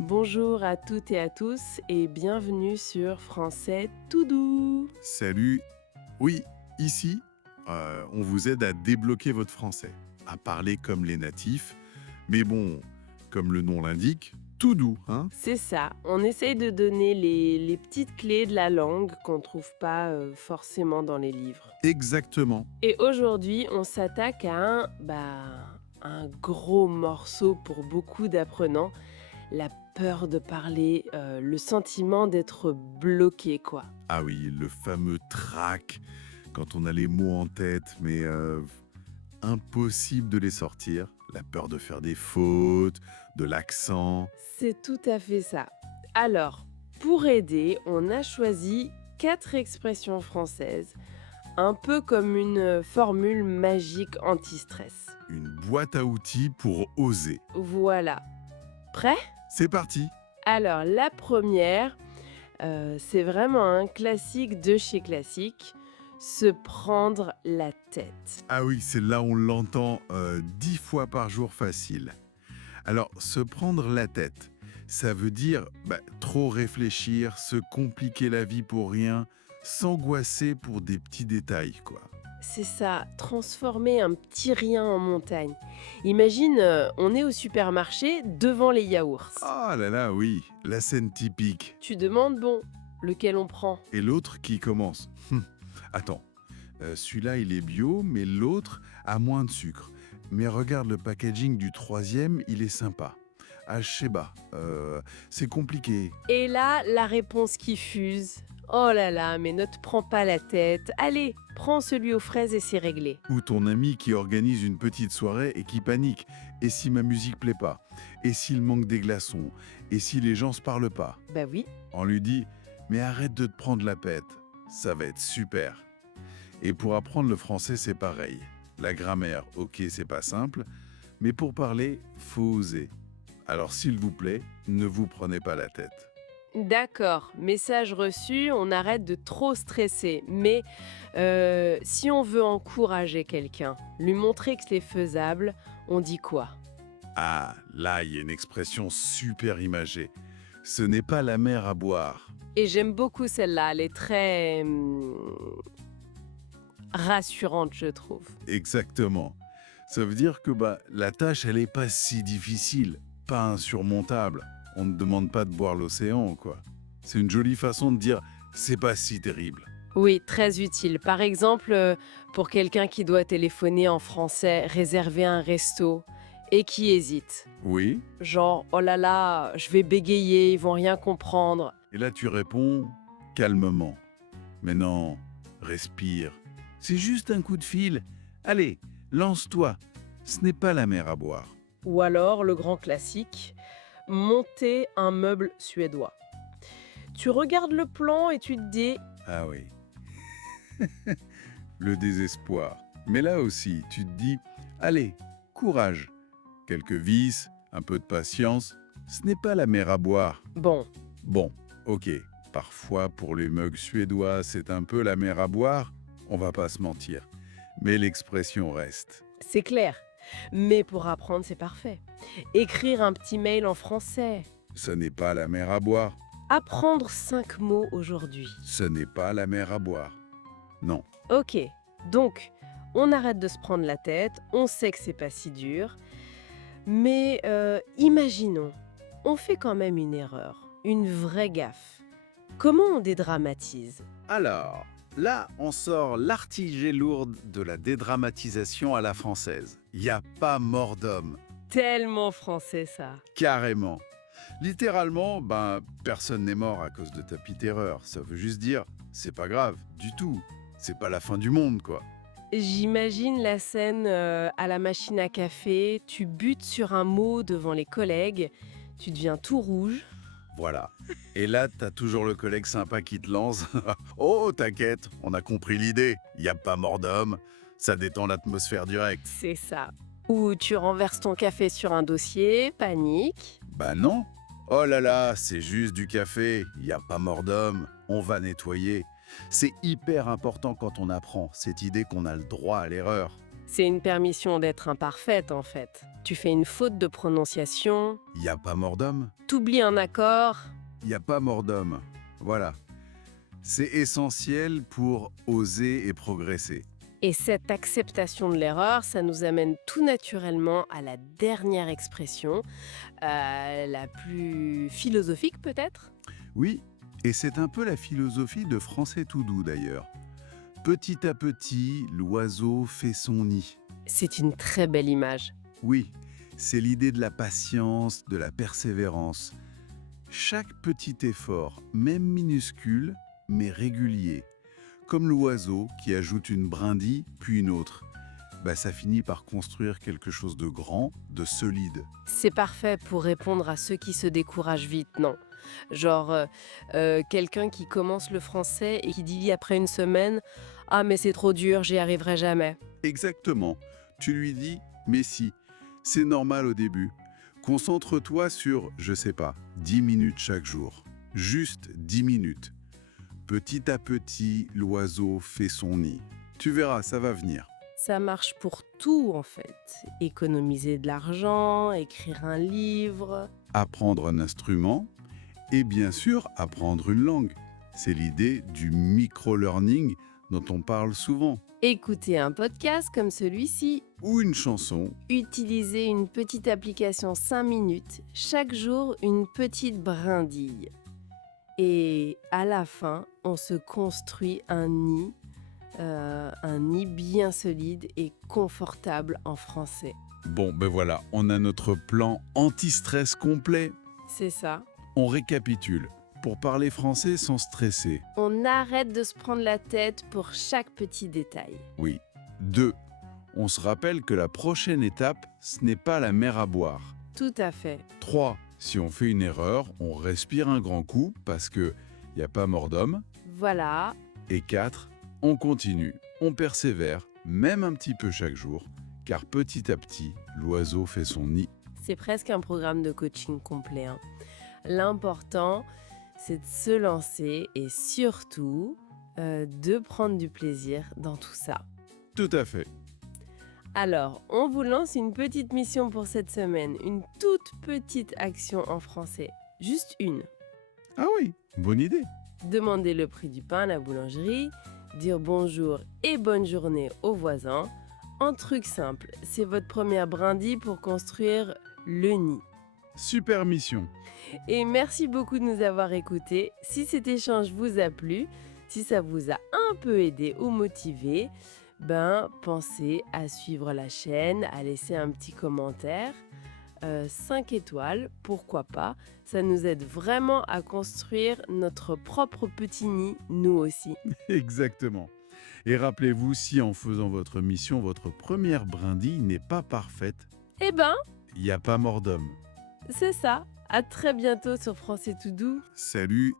Bonjour à toutes et à tous et bienvenue sur Français tout doux. Salut. Oui, ici, on vous aide à débloquer votre français, à parler comme les natifs, mais bon, comme le nom l'indique, tout doux, hein? C'est ça, on essaye de donner les petites clés de la langue qu'on ne trouve pas forcément dans les livres. Exactement. Et aujourd'hui, on s'attaque à un gros morceau pour beaucoup d'apprenants, la peur de parler, le sentiment d'être bloqué, quoi. Ah oui, le fameux trac, quand on a les mots en tête, mais impossible de les sortir. La peur de faire des fautes, de l'accent. C'est tout à fait ça. Alors, pour aider, on a choisi 4 expressions françaises, un peu comme une formule magique anti-stress. Une boîte à outils pour oser. Voilà. Prêt ? C'est parti. Alors, la première, c'est vraiment un classique de chez Classique, se prendre la tête. Ah oui, c'est là on l'entend 10 fois par jour facile. Alors, se prendre la tête, ça veut dire trop réfléchir, se compliquer la vie pour rien, s'angoisser pour des petits détails, quoi. C'est ça, transformer un petit rien en montagne. Imagine, on est au supermarché devant les yaourts. Ah là là, oui, la scène typique. Tu demandes, bon, lequel on prend ? Et l'autre qui commence. Attends, celui-là il est bio, mais l'autre a moins de sucre. Mais regarde le packaging du troisième, il est sympa. Ah, je sais pas, c'est compliqué. Et là, la réponse qui fuse. Oh là là, mais ne te prends pas la tête. Allez, prends celui aux fraises et c'est réglé. Ou ton ami qui organise une petite soirée et qui panique. Et si ma musique plaît pas? Et s'il manque des glaçons? Et si les gens se parlent pas? Bah oui. On lui dit « Mais arrête de te prendre la pète, ça va être super ». Et pour apprendre le français, c'est pareil. La grammaire, ok, c'est pas simple, mais pour parler, faut oser. Alors s'il vous plaît, ne vous prenez pas la tête. D'accord, message reçu, on arrête de trop stresser. Mais si on veut encourager quelqu'un, lui montrer que c'est faisable, on dit quoi ? Ah, là, il y a une expression super imagée. Ce n'est pas la mer à boire. Et j'aime beaucoup celle-là, elle est très rassurante, je trouve. Exactement. Ça veut dire que la tâche, elle n'est pas si difficile, pas insurmontable. On ne demande pas de boire l'océan, quoi. C'est une jolie façon de dire « c'est pas si terrible ». Oui, très utile. Par exemple, pour quelqu'un qui doit téléphoner en français, réserver un resto et qui hésite. Oui. Genre, oh là là, je vais bégayer, ils vont rien comprendre. Et là, tu réponds calmement. Mais non, respire. C'est juste un coup de fil. Allez, lance-toi. Ce n'est pas la mer à boire. Ou alors, le grand classique, monter un meuble suédois. Tu regardes le plan et tu te dis Ah oui. Le désespoir. Mais là aussi, tu te dis, allez, courage. Quelques vis, un peu de patience. Ce n'est pas la mer à boire. bon, Bon, ok. Parfois, pour les mugs suédois, c'est un peu la mer à boire. On va pas se mentir. Mais l'expression reste. c'est clair. Mais pour apprendre, c'est parfait. Écrire un petit mail en français. Ce n'est pas la mer à boire. Apprendre 5 mots aujourd'hui. Ce n'est pas la mer à boire. Non. Ok, donc on arrête de se prendre la tête, on sait que c'est pas si dur, mais imaginons, on fait quand même une erreur, une vraie gaffe. Comment on dédramatise ? Alors, là, on sort l'artiger lourde de la dédramatisation à la française. Y a pas mort d'homme. Tellement français ça. Carrément. Littéralement, personne n'est mort à cause de tapis terreur. Ça veut juste dire, c'est pas grave, du tout. C'est pas la fin du monde, quoi. J'imagine la scène à la machine à café, tu butes sur un mot devant les collègues, tu deviens tout rouge. Voilà. Et là, t'as toujours le collègue sympa qui te lance. Oh, t'inquiète, on a compris l'idée. Y a pas mort d'homme. Ça détend l'atmosphère directe. C'est ça. Ou tu renverses ton café sur un dossier, panique. Bah non. Oh là là, c'est juste du café. Y a pas mort d'homme. On va nettoyer. C'est hyper important quand on apprend, cette idée qu'on a le droit à l'erreur. C'est une permission d'être imparfaite, en fait. Tu fais une faute de prononciation, Il n'y a pas mort d'homme. t'oublies un accord. Il n'y a pas mort d'homme. Voilà. C'est essentiel pour oser et progresser. Et cette acceptation de l'erreur, ça nous amène tout naturellement à la dernière expression, la plus philosophique peut-être. Oui, et c'est un peu la philosophie de Français tout doux d'ailleurs. Petit à petit, l'oiseau fait son nid. C'est une très belle image. Oui, c'est l'idée de la patience, de la persévérance. Chaque petit effort, même minuscule, mais régulier, comme l'oiseau qui ajoute une brindille puis une autre, ça finit par construire quelque chose de grand, de solide. C'est parfait pour répondre à ceux qui se découragent vite, non? Genre, quelqu'un qui commence le français et qui dit après une semaine « Ah mais c'est trop dur, j'y arriverai jamais ». Exactement. Tu lui dis, mais si, c'est normal au début. Concentre-toi sur, 10 minutes chaque jour. Juste 10 minutes. Petit à petit, l'oiseau fait son nid. Tu verras, ça va venir. Ça marche pour tout en fait. Économiser de l'argent, écrire un livre. Apprendre un instrument et bien sûr apprendre une langue. C'est l'idée du micro-learning dont on parle souvent. Écouter un podcast comme celui-ci. Ou une chanson. Utiliser une petite application 5 minutes. Chaque jour, une petite brindille. Et à la fin, on se construit un nid bien solide et confortable en français. Bon, voilà, on a notre plan anti-stress complet. C'est ça. On récapitule. Pour parler français sans stresser. On arrête de se prendre la tête pour chaque petit détail. Oui. 2. On se rappelle que la prochaine étape, ce n'est pas la mer à boire. Tout à fait. 3. Si on fait une erreur, on respire un grand coup parce que il n'y a pas mort d'homme. Voilà. Et 4. On continue, on persévère, même un petit peu chaque jour, car petit à petit, l'oiseau fait son nid. C'est presque un programme de coaching complet, hein. L'important, c'est de se lancer et surtout de prendre du plaisir dans tout ça. Tout à fait. Alors, on vous lance une petite mission pour cette semaine, une toute petite action en français, juste une. Ah oui, bonne idée. Demander le prix du pain à la boulangerie, dire bonjour et bonne journée aux voisins. Un truc simple, c'est votre première brindille pour construire le nid. Super mission. Et merci beaucoup de nous avoir écoutés. Si cet échange vous a plu, si ça vous a un peu aidé ou motivé, pensez à suivre la chaîne, à laisser un petit commentaire. 5 étoiles, pourquoi pas. Ça nous aide vraiment à construire notre propre petit nid, nous aussi. Exactement. Et rappelez-vous, si en faisant votre mission, votre première brindille n'est pas parfaite, il n'y a pas mort d'homme. C'est ça. À très bientôt sur Français tout doux. Salut.